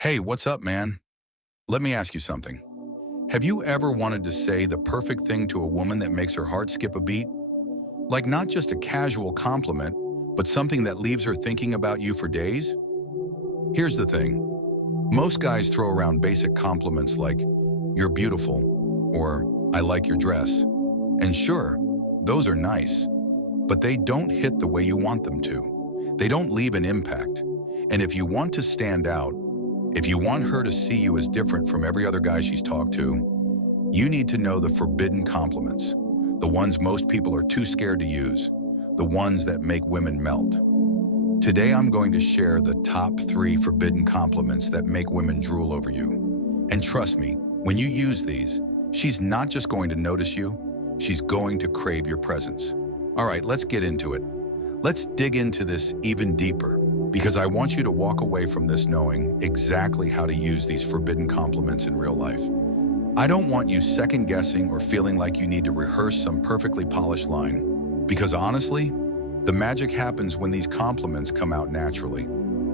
Hey, what's up, man? Let me ask you something. Have you ever wanted to say the perfect thing to a woman that makes her heart skip a beat? Like not just a casual compliment, but something that leaves her thinking about you for days? Here's the thing. Most guys throw around basic compliments like, "You're beautiful," or "I like your dress." And sure, those are nice, but they don't hit the way you want them to. They don't leave an impact. And if you want to stand out, if you want her to see you as different from every other guy she's talked to, you need to know the forbidden compliments, the ones most people are too scared to use, the ones that make women melt. Today I'm going to share the top 3 forbidden compliments that make women drool over you. And trust me, when you use these, she's not just going to notice you, she's going to crave your presence. All right, let's get into it. Let's dig into this even deeper, because I want you to walk away from this knowing exactly how to use these forbidden compliments in real life. I don't want you second-guessing or feeling like you need to rehearse some perfectly polished line, because honestly, the magic happens when these compliments come out naturally,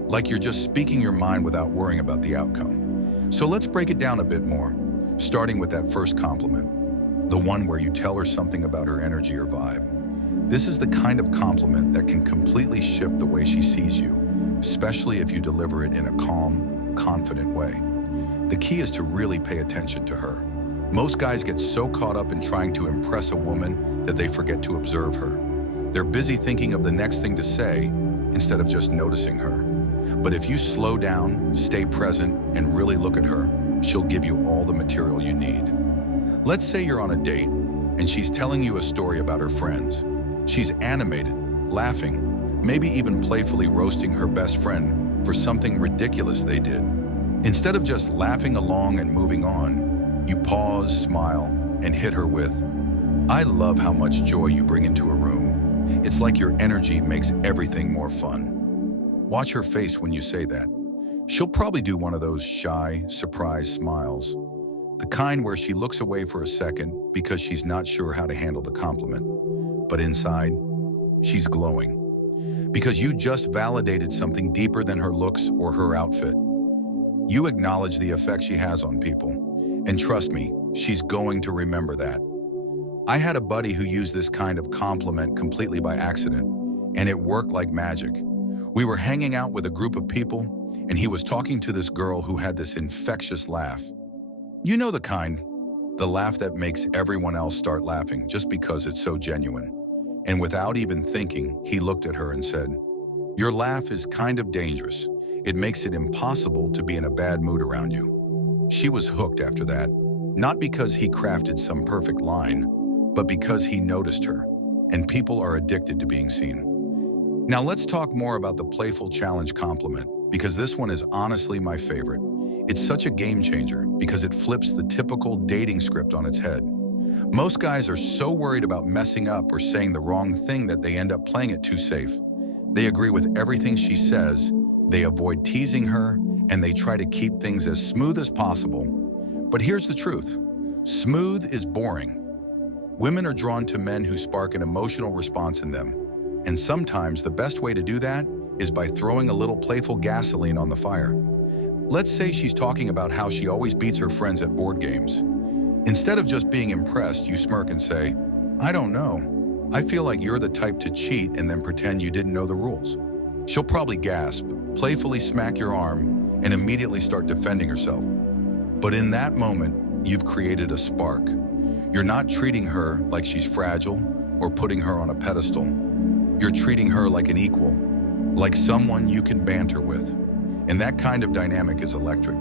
like you're just speaking your mind without worrying about the outcome. So let's break it down a bit more, starting with that first compliment, the one where you tell her something about her energy or vibe. This is the kind of compliment that can completely shift the way she sees you, especially if you deliver it in a calm, confident way. The key is to really pay attention to her. Most guys get so caught up in trying to impress a woman that they forget to observe her. They're busy thinking of the next thing to say instead of just noticing her. But if you slow down, stay present, and really look at her, she'll give you all the material you need. Let's say you're on a date and she's telling you a story about her friends. She's animated, laughing, maybe even playfully roasting her best friend for something ridiculous they did. Instead of just laughing along and moving on, you pause, smile, and hit her with, "I love how much joy you bring into a room. It's like your energy makes everything more fun." Watch her face when you say that. She'll probably do one of those shy, surprised smiles, the kind where she looks away for a second because she's not sure how to handle the compliment. But inside, she's glowing. Because you just validated something deeper than her looks or her outfit. You acknowledge the effect she has on people. And trust me, she's going to remember that. I had a buddy who used this kind of compliment completely by accident, and it worked like magic. We were hanging out with a group of people, and he was talking to this girl who had this infectious laugh. You know the kind, the laugh that makes everyone else start laughing just because it's so genuine. And without even thinking, he looked at her and said, "Your laugh is kind of dangerous. It makes it impossible to be in a bad mood around you." She was hooked after that, not because he crafted some perfect line, but because he noticed her, and people are addicted to being seen. Now let's talk more about the playful challenge compliment, because this one is honestly my favorite. It's such a game changer because it flips the typical dating script on its head. Most guys are so worried about messing up or saying the wrong thing that they end up playing it too safe. They agree with everything she says, they avoid teasing her, and they try to keep things as smooth as possible. But here's the truth. Smooth is boring. Women are drawn to men who spark an emotional response in them. And sometimes the best way to do that is by throwing a little playful gasoline on the fire. Let's say she's talking about how she always beats her friends at board games. Instead of just being impressed, you smirk and say, "I don't know. I feel like you're the type to cheat and then pretend you didn't know the rules." She'll probably gasp, playfully smack your arm, and immediately start defending herself. But in that moment, you've created a spark. You're not treating her like she's fragile or putting her on a pedestal. You're treating her like an equal, like someone you can banter with. And that kind of dynamic is electric.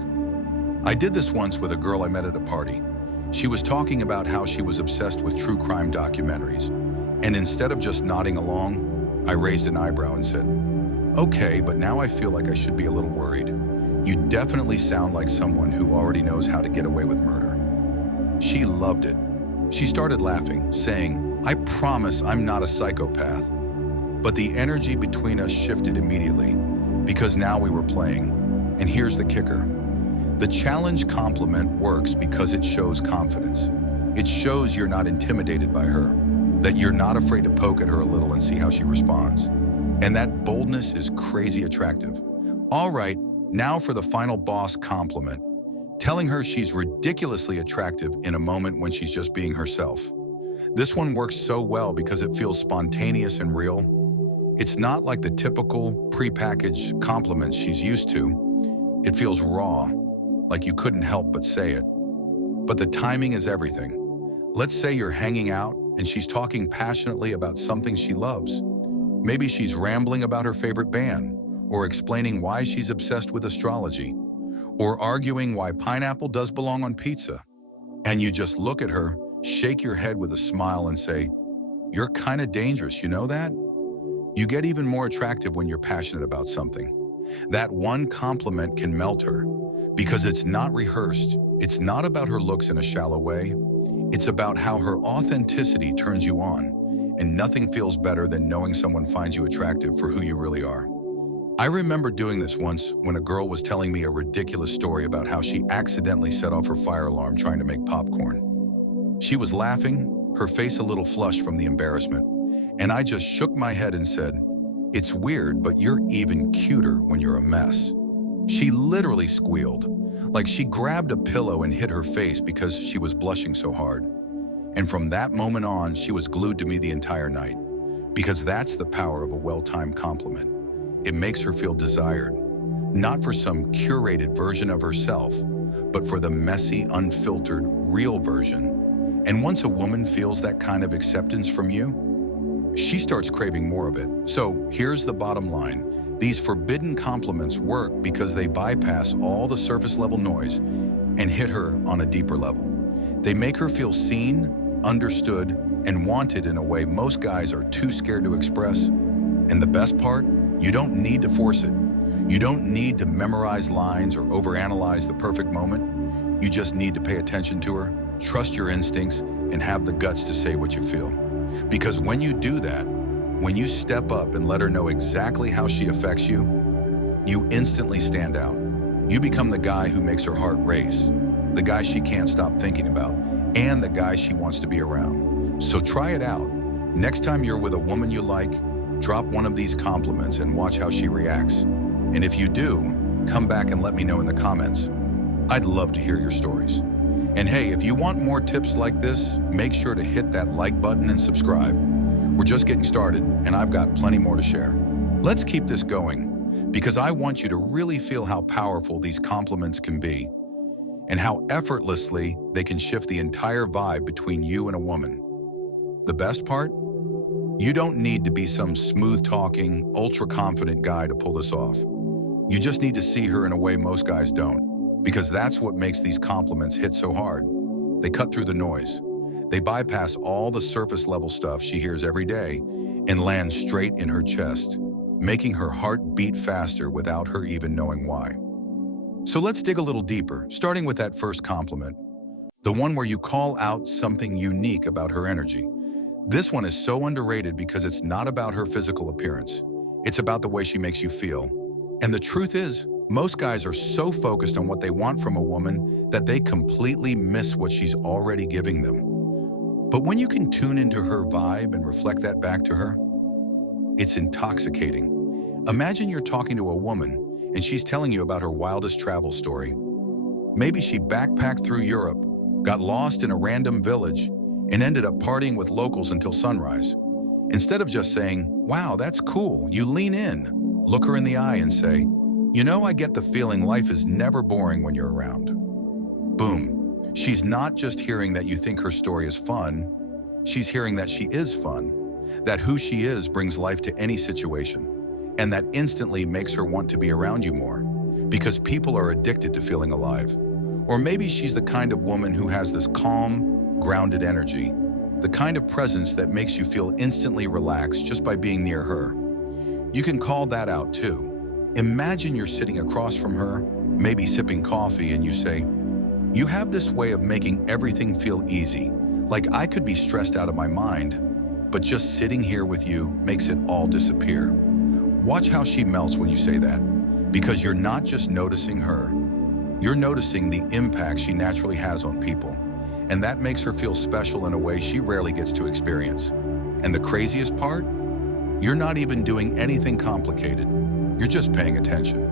I did this once with a girl I met at a party. She was talking about how she was obsessed with true crime documentaries. And instead of just nodding along, I raised an eyebrow and said, "Okay, but now I feel like I should be a little worried. You definitely sound like someone who already knows how to get away with murder." She loved it. She started laughing, saying, "I promise I'm not a psychopath." But the energy between us shifted immediately, because now we were playing. And here's the kicker. The challenge compliment works because it shows confidence. It shows you're not intimidated by her, that you're not afraid to poke at her a little and see how she responds. And that boldness is crazy attractive. All right, Now for the final boss compliment, telling her she's ridiculously attractive in a moment when she's just being herself. This one works so well because it feels spontaneous and real. It's not like the typical prepackaged compliments she's used to. It feels raw, like you couldn't help but say it. But the timing is everything. Let's say you're hanging out and she's talking passionately about something she loves. Maybe she's rambling about her favorite band, or explaining why she's obsessed with astrology, or arguing why pineapple does belong on pizza. And you just look at her, shake your head with a smile and say, "You're kind of dangerous, you know that?" You get even more attractive when you're passionate about something. That one compliment can melt her, because it's not rehearsed. It's not about her looks in a shallow way. It's about how her authenticity turns you on, and nothing feels better than knowing someone finds you attractive for who you really are. I remember doing this once when a girl was telling me a ridiculous story about how she accidentally set off her fire alarm trying to make popcorn. She was laughing, her face a little flushed from the embarrassment, and I just shook my head and said, "It's weird, but you're even cuter when you're a mess." She literally squealed, like she grabbed a pillow and hit her face because she was blushing so hard. And from that moment on, she was glued to me the entire night, because that's the power of a well-timed compliment. It makes her feel desired, not for some curated version of herself, but for the messy, unfiltered, real version. And once a woman feels that kind of acceptance from you, she starts craving more of it. So here's the bottom line. These forbidden compliments work because they bypass all the surface level noise and hit her on a deeper level. They make her feel seen, understood, and wanted in a way most guys are too scared to express. And the best part? You don't need to force it. You don't need to memorize lines or overanalyze the perfect moment. You just need to pay attention to her, trust your instincts, and have the guts to say what you feel. Because when you do that, when you step up and let her know exactly how she affects you, you instantly stand out. You become the guy who makes her heart race, the guy she can't stop thinking about, and the guy she wants to be around. So try it out. Next time you're with a woman you like, drop one of these compliments and watch how she reacts. And if you do, come back and let me know in the comments. I'd love to hear your stories. And hey, if you want more tips like this, make sure to hit that like button and subscribe. We're just getting started, and I've got plenty more to share. Let's keep this going, because I want you to really feel how powerful these compliments can be, and how effortlessly they can shift the entire vibe between you and a woman. The best part? You don't need to be some smooth-talking, ultra-confident guy to pull this off. You just need to see her in a way most guys don't, because that's what makes these compliments hit so hard. They cut through the noise. They bypass all the surface-level stuff she hears every day and land straight in her chest, making her heart beat faster without her even knowing why. So let's dig a little deeper, starting with that first compliment, the one where you call out something unique about her energy. This one is so underrated because it's not about her physical appearance. It's about the way she makes you feel. And the truth is, most guys are so focused on what they want from a woman that they completely miss what she's already giving them. But when you can tune into her vibe and reflect that back to her, it's intoxicating. Imagine you're talking to a woman and she's telling you about her wildest travel story. Maybe she backpacked through Europe, got lost in a random village, and ended up partying with locals until sunrise. Instead of just saying, "Wow, that's cool," you lean in, look her in the eye and say, "You know, I get the feeling life is never boring when you're around." Boom. She's not just hearing that you think her story is fun, she's hearing that she is fun, that who she is brings life to any situation, and that instantly makes her want to be around you more, because people are addicted to feeling alive. Or maybe she's the kind of woman who has this calm, grounded energy, the kind of presence that makes you feel instantly relaxed just by being near her. You can call that out too. Imagine you're sitting across from her, maybe sipping coffee, and you say, "You have this way of making everything feel easy, like I could be stressed out of my mind, but just sitting here with you makes it all disappear." Watch how she melts when you say that, because you're not just noticing her, you're noticing the impact she naturally has on people. And that makes her feel special in a way she rarely gets to experience. And the craziest part? You're not even doing anything complicated. You're just paying attention.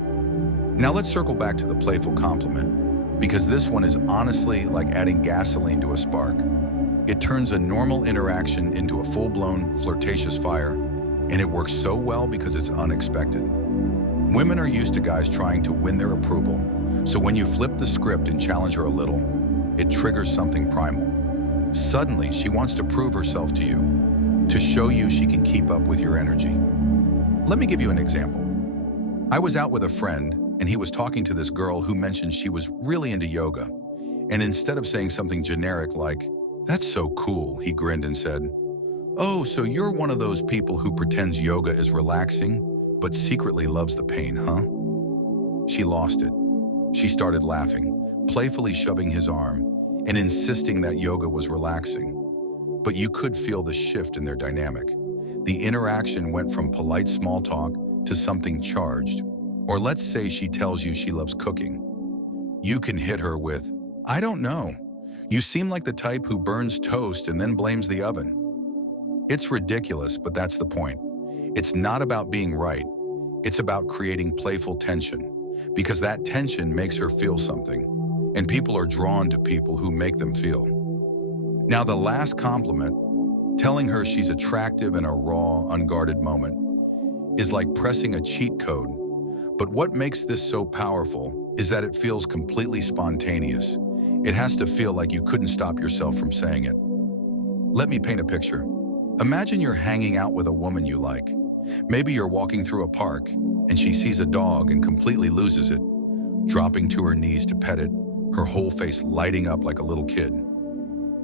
Now let's circle back to the playful compliment, because this one is honestly like adding gasoline to a spark. It turns a normal interaction into a full-blown, flirtatious fire, and it works so well because it's unexpected. Women are used to guys trying to win their approval, so when you flip the script and challenge her a little, it triggers something primal. Suddenly, she wants to prove herself to you, to show you she can keep up with your energy. Let me give you an example. I was out with a friend, and he was talking to this girl who mentioned she was really into yoga. And instead of saying something generic like, "That's so cool," he grinned and said, "Oh, so you're one of those people who pretends yoga is relaxing, but secretly loves the pain, huh?" She lost it. She started laughing, playfully shoving his arm, and insisting that yoga was relaxing. But you could feel the shift in their dynamic. The interaction went from polite small talk to something charged. Or let's say she tells you she loves cooking. You can hit her with, "I don't know. You seem like the type who burns toast and then blames the oven." It's ridiculous, but that's the point. It's not about being right. It's about creating playful tension, because that tension makes her feel something, and people are drawn to people who make them feel. Now, the last compliment, telling her she's attractive in a raw, unguarded moment, is like pressing a cheat code. But what makes this so powerful is that it feels completely spontaneous. It has to feel like you couldn't stop yourself from saying it. Let me paint a picture. Imagine you're hanging out with a woman you like. Maybe you're walking through a park and she sees a dog and completely loses it, dropping to her knees to pet it, her whole face lighting up like a little kid.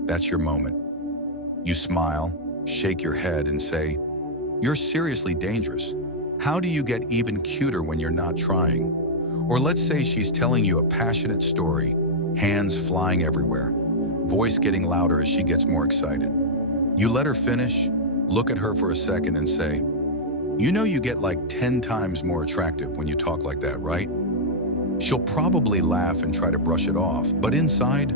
That's your moment. You smile, shake your head, and say, "You're seriously dangerous. How do you get even cuter when you're not trying?" Or let's say she's telling you a passionate story, hands flying everywhere, voice getting louder as she gets more excited. You let her finish, look at her for a second, and say, "You know you get like 10 times more attractive when you talk like that, right?" She'll probably laugh and try to brush it off, but inside,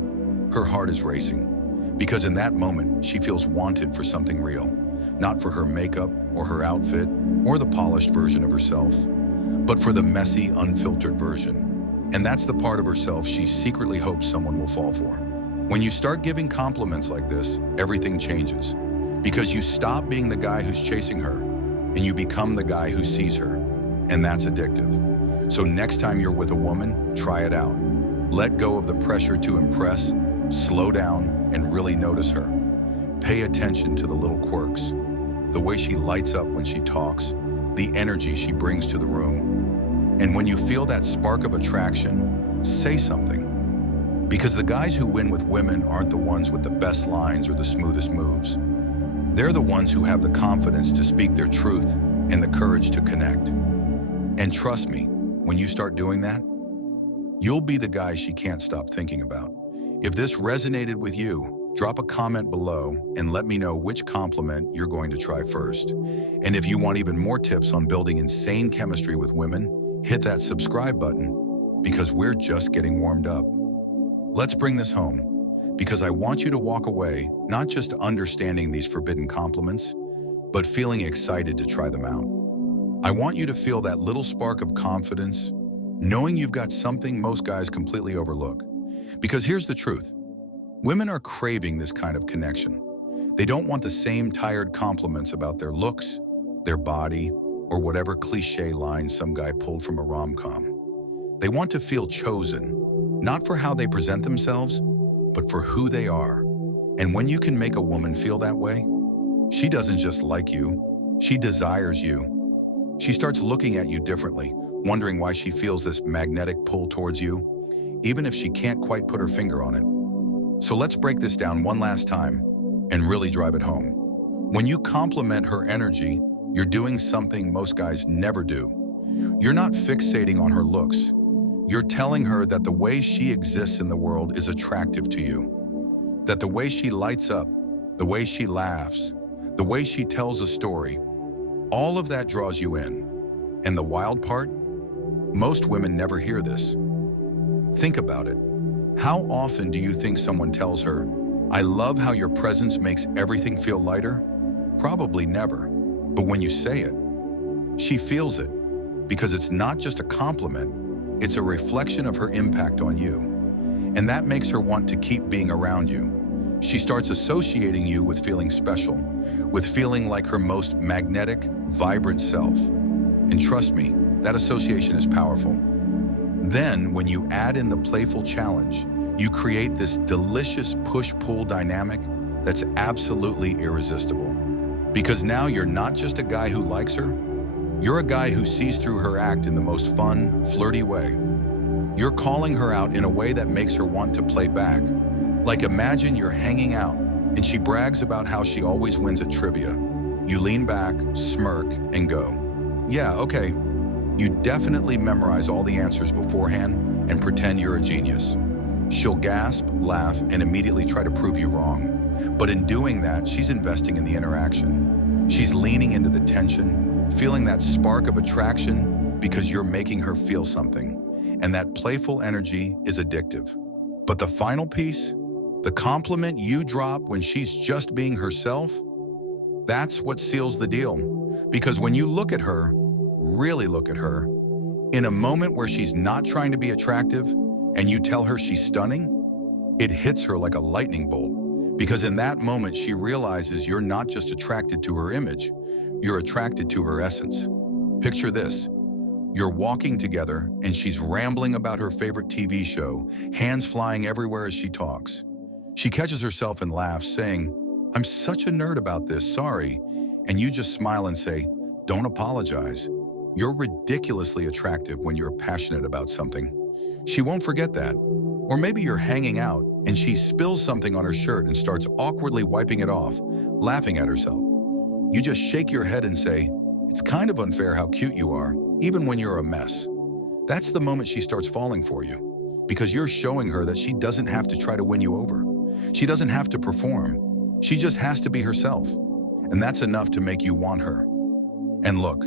her heart is racing. Because in that moment, she feels wanted for something real, not for her makeup or her outfit or the polished version of herself, but for the messy, unfiltered version. And that's the part of herself she secretly hopes someone will fall for. When you start giving compliments like this, everything changes. Because you stop being the guy who's chasing her, and you become the guy who sees her. And that's addictive. So next time you're with a woman, try it out. Let go of the pressure to impress, slow down, and really notice her. Pay attention to the little quirks, the way she lights up when she talks, the energy she brings to the room. And when you feel that spark of attraction, say something. Because the guys who win with women aren't the ones with the best lines or the smoothest moves. They're the ones who have the confidence to speak their truth and the courage to connect. And trust me, when you start doing that, you'll be the guy she can't stop thinking about. If this resonated with you, drop a comment below and let me know which compliment you're going to try first. And if you want even more tips on building insane chemistry with women, hit that subscribe button, because we're just getting warmed up. Let's bring this home, because I want you to walk away not just understanding these forbidden compliments, but feeling excited to try them out. I want you to feel that little spark of confidence, knowing you've got something most guys completely overlook. Because here's the truth. Women are craving this kind of connection. They don't want the same tired compliments about their looks, their body, or whatever cliche line some guy pulled from a rom-com. They want to feel chosen, not for how they present themselves, but for who they are. And when you can make a woman feel that way, she doesn't just like you, she desires you. She starts looking at you differently, wondering why she feels this magnetic pull towards you, even if she can't quite put her finger on it. So let's break this down one last time and really drive it home. When you compliment her energy, you're doing something most guys never do. You're not fixating on her looks. You're telling her that the way she exists in the world is attractive to you. That the way she lights up, the way she laughs, the way she tells a story, all of that draws you in. And the wild part? Most women never hear this. Think about it. How often do you think someone tells her, "I love how your presence makes everything feel lighter"? Probably never. But when you say it, she feels it, because it's not just a compliment, It's a reflection of her impact on you. And that makes her want to keep being around you. She starts associating you with feeling special, with feeling like her most magnetic, vibrant self. And trust me, that association is powerful. Then, when you add in the playful challenge, you create this delicious push-pull dynamic that's absolutely irresistible. Because now you're not just a guy who likes her, you're a guy who sees through her act in the most fun, flirty way. You're calling her out in a way that makes her want to play back. Like imagine you're hanging out and she brags about how she always wins at trivia. You lean back, smirk, and go, "Yeah, okay." You definitely memorize all the answers beforehand and pretend you're a genius. She'll gasp, laugh, and immediately try to prove you wrong. But in doing that, she's investing in the interaction. She's leaning into the tension, feeling that spark of attraction because you're making her feel something. And that playful energy is addictive. But the final piece, the compliment you drop when she's just being herself, that's what seals the deal. Because when you look at her, really look at her, in a moment where she's not trying to be attractive and you tell her she's stunning, it hits her like a lightning bolt. Because in that moment, she realizes you're not just attracted to her image, you're attracted to her essence. Picture this. You're walking together and she's rambling about her favorite TV show, hands flying everywhere as she talks. She catches herself and laughs, saying, "I'm such a nerd about this, sorry." And you just smile and say, "Don't apologize." You're ridiculously attractive when you're passionate about something. She won't forget that. Or maybe you're hanging out and she spills something on her shirt and starts awkwardly wiping it off, laughing at herself. You just shake your head and say, "It's kind of unfair how cute you are, even when you're a mess." That's the moment she starts falling for you, because you're showing her that she doesn't have to try to win you over. She doesn't have to perform. She just has to be herself. And that's enough to make you want her. And look,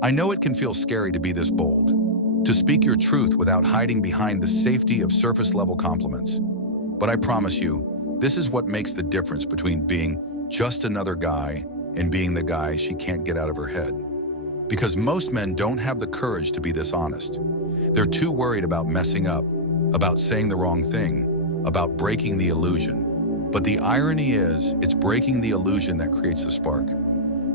I know it can feel scary to be this bold, to speak your truth without hiding behind the safety of surface-level compliments. But I promise you, this is what makes the difference between being just another guy and being the guy she can't get out of her head. Because most men don't have the courage to be this honest. They're too worried about messing up, about saying the wrong thing, about breaking the illusion. But the irony is, it's breaking the illusion that creates the spark.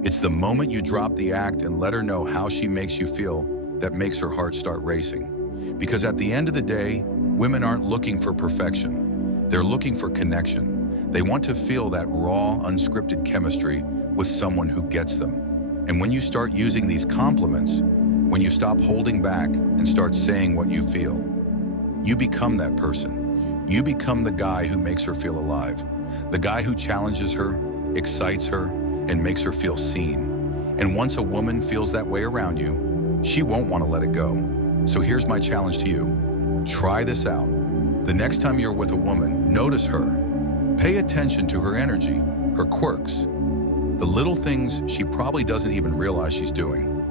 It's the moment you drop the act and let her know how she makes you feel that makes her heart start racing. Because at the end of the day, women aren't looking for perfection. They're looking for connection. They want to feel that raw, unscripted chemistry with someone who gets them. And when you start using these compliments, when you stop holding back and start saying what you feel, you become that person. You become the guy who makes her feel alive, the guy who challenges her, excites her, and makes her feel seen. And once a woman feels that way around you, she won't want to let it go. So here's my challenge to you. Try this out. The next time you're with a woman, notice her. Pay attention to her energy, her quirks, the little things she probably doesn't even realize she's doing.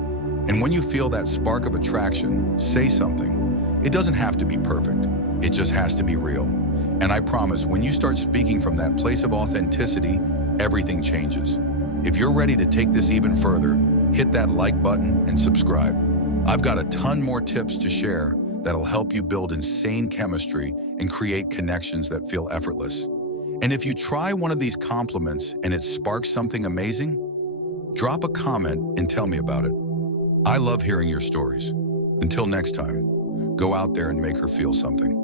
And when you feel that spark of attraction, say something. It doesn't have to be perfect. It just has to be real. And I promise, when you start speaking from that place of authenticity, everything changes. If you're ready to take this even further, hit that like button and subscribe. I've got a ton more tips to share that'll help you build insane chemistry and create connections that feel effortless. And if you try one of these compliments and it sparks something amazing, drop a comment and tell me about it. I love hearing your stories. Until next time, go out there and make her feel something.